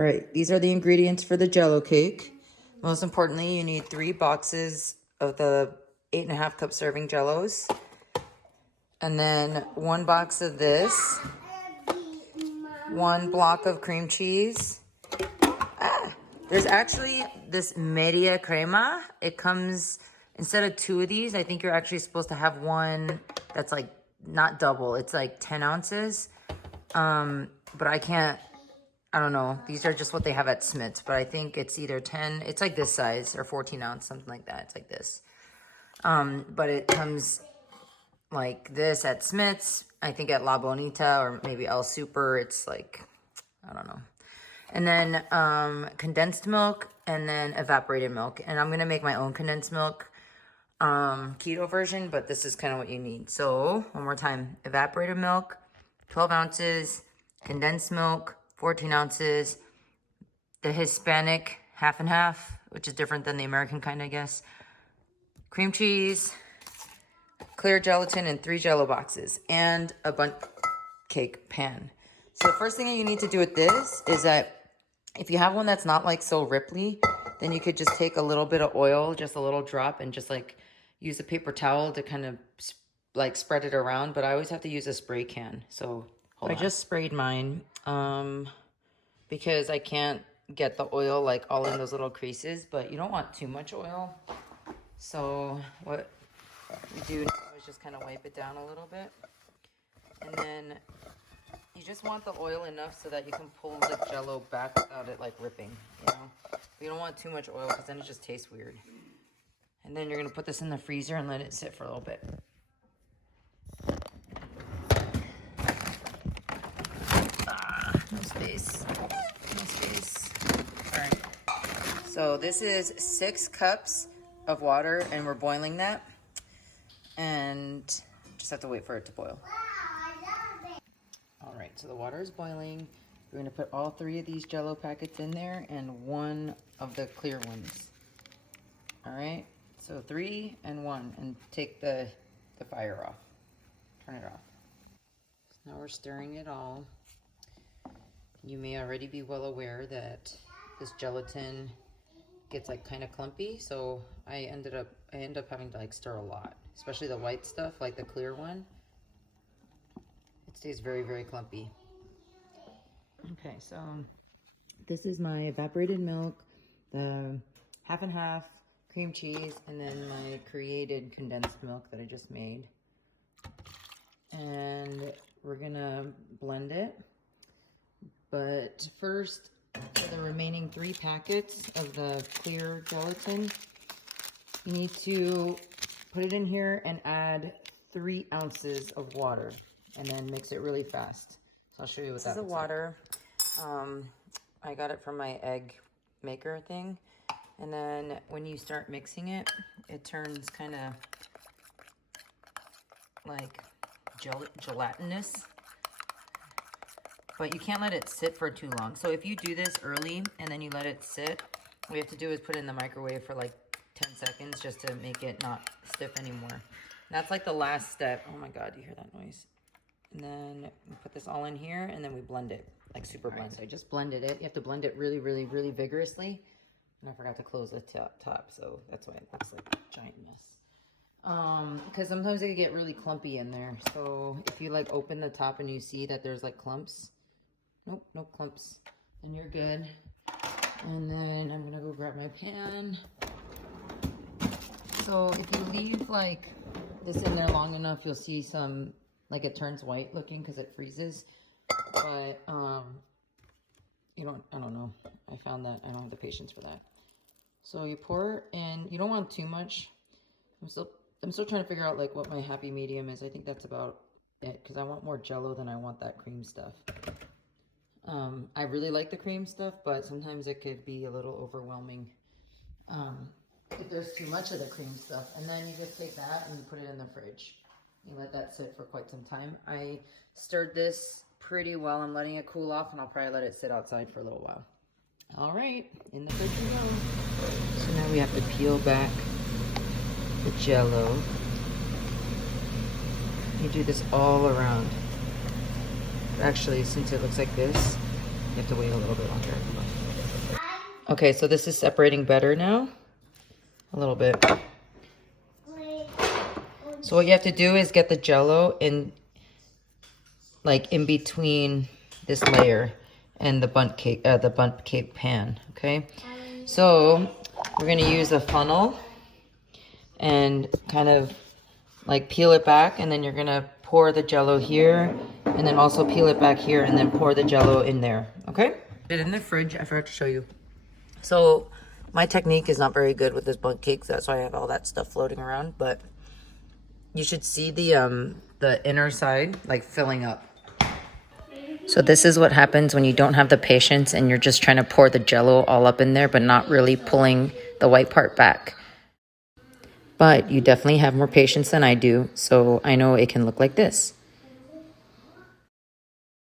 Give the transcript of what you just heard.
All right, these are the ingredients for the Jello cake. Most importantly, you need 3 boxes of the 8.5 cup serving Jellos. And then 1 box of this. 1 block of cream cheese. There's actually this media crema. It comes, instead of 2 of these, I think you're actually supposed to have 1 that's like not double. It's like 10 ounces. But I don't know. These are just what they have at Smith's, but I think it's either 10, it's like this size, or 14 ounce, something like that. It's like this. But it comes like this at Smith's. I think at La Bonita or maybe El Super, it's like, I don't know. And then condensed milk and then evaporated milk. And I'm going to make my own condensed milk keto version, but this is kind of what you need. So one more time, evaporated milk, 12 ounces, condensed milk, 14 ounces, the Hispanic half and half, which is different than the American kind, I guess, cream cheese, clear gelatin in 3 Jello boxes, and a bundt cake pan. So the first thing that you need to do with this is that if you have one that's not like so ripply, then you could just take a little bit of oil, just a little drop, and just like use a paper towel to kind of like spread it around. But I always have to use a spray can. So I just sprayed mine because I can't get the oil like all in those little creases, but you don't want too much oil. So what we do now is just kind of wipe it down a little bit. And then you just want the oil enough so that you can pull the Jello back without it like ripping, you know? But you don't want too much oil because then it just tastes weird. And then you're gonna put this in the freezer and let it sit for a little bit. No space, no space. All right, so this is 6 cups of water and we're boiling that. And just have to wait for it to boil. All right, so the water is boiling. We're gonna put all 3 of these Jello packets in there and 1 of the clear ones. All right, so 3 and 1, and take the fire off. Turn it off. So now we're stirring it all. You may already be well aware that this gelatin gets like kind of clumpy, so I end up having to like stir a lot, especially the white stuff, like the clear one. It stays very, very clumpy. Okay, so this is my evaporated milk, the half and half cream cheese, and then my created condensed milk that I just made. And we're gonna blend it. But first, for the remaining 3 packets of the clear gelatin, you need to put it in here and add 3 ounces of water, and then mix it really fast. So I'll show you what that looks like. This is the water. I got it from my egg maker thing. And then when you start mixing it, it turns kind of like gelatinous. But you can't let it sit for too long. So if you do this early and then you let it sit, what you have to do is put it in the microwave for like 10 seconds just to make it not stiff anymore. And that's like the last step. Oh my God, you hear that noise? And then we put this all in here and then we blend it, like super blend. So I just blended it. You have to blend it really, really, really vigorously. And I forgot to close the top, so that's why it looks like a giant mess. Because sometimes it can get really clumpy in there. So if you like open the top and you see that there's like clumps, nope, no clumps, then you're good. And then I'm gonna go grab my pan. So if you leave like this in there long enough, you'll see some, like it turns white looking because it freezes. But I don't know. I found that I don't have the patience for that. So you pour in, you don't want too much. I'm still trying to figure out like what my happy medium is. I think that's about it because I want more Jello than I want that cream stuff. I really like the cream stuff, but sometimes it could be a little overwhelming if there's too much of the cream stuff. And then you just take that and you put it in the fridge. You let that sit for quite some time. I stirred this pretty well. I'm letting it cool off, and I'll probably let it sit outside for a little while. All right, in the fridge we go. So now we have to peel back the Jello. You do this all around. Actually, since it looks like this, you have to wait a little bit longer. Okay, so this is separating better now. A little bit. So what you have to do is get the Jello in, like in between this layer and the bundt cake pan. Okay, so we're gonna use a funnel and kind of like peel it back, and then you're gonna pour the Jello here, and then also peel it back here, and then pour the Jello in there. Okay. Put it in the fridge. I forgot to show you. So my technique is not very good with this bundt cake. That's why I have all that stuff floating around. But you should see the inner side like filling up. So this is what happens when you don't have the patience and you're just trying to pour the Jello all up in there, but not really pulling the white part back. But you definitely have more patience than I do, so I know it can look like this.